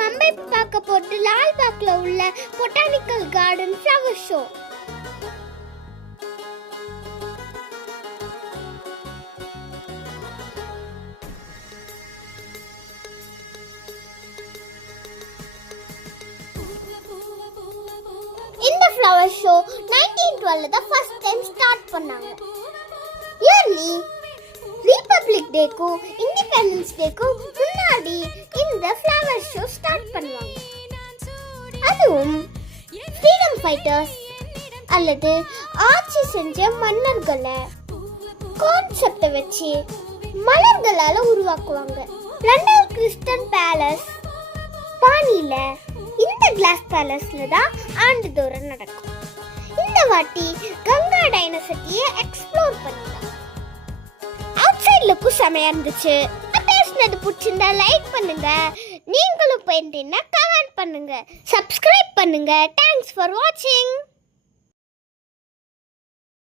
மும்பை பார்க்க போட்டு லால்பாக்ல உள்ள பொட்டானிக்கல் கார்டன் ஃப்ளவர் ஷோ. இந்த ஃப்ளவர் ஷோ 1912 தான் ஃபர்ஸ்ட் டைம் ஸ்டார்ட் பண்ணாங்க. இயர்லி ரிபப்ளிக் டேக்கும் இண்டிபெண்டன்ஸ் டேக்கும் முன்னாடி இந்த ஃப்ளவர் ஷோ ஸ்டார்ட் பண்ணுவாங்க. அதுவும் ஃப்ரீடம் ஃபைட்டர்ஸ் அல்லது ஆட்சி செஞ்ச மன்னர்களை கான்செப்டை வச்சு மலர்களால் உருவாக்குவாங்க. லண்டன் கிறிஸ்டன் பேலஸ் பாணியில இந்த கிளாஸ் பேலஸ்ல தான் ஆண்டுதோறும் நடக்கும். இந்த வாட்டி கங்கா டைனசிட்டியை எக்ஸ்ப்ளோர் பண்ணலாம். அவுட் சைட் லுக்கும் செமையா இருந்துச்சு. பேசினது பிடிச்சிருந்தா லைக் பண்ணுங்க. நீங்களும் போயிருந்தீங்கன்னா கமெண்ட் பண்ணுங்க. சப்ஸ்கிரைப் பண்ணுங்க. தேங்க்ஸ் ஃபார் வாட்சிங்.